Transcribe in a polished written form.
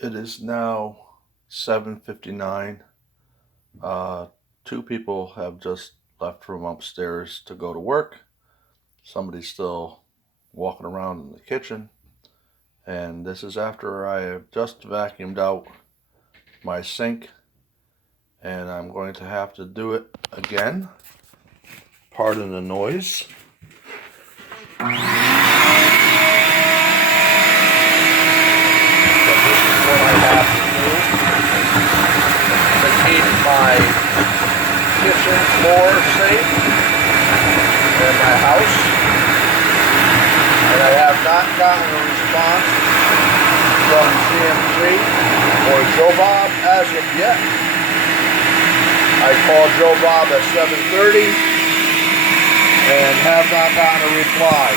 It is now 7:59. Two people have just left from upstairs to go to work. Somebody's still walking around in the kitchen. And this is after I have just vacuumed out my sink. And I'm going to have to do it again. Pardon the noise. To keep my kitchen floor safe in my house, and I have not gotten a response from CMC or Joe Bob as of yet. I called Joe Bob at 7:30 and have not gotten a reply.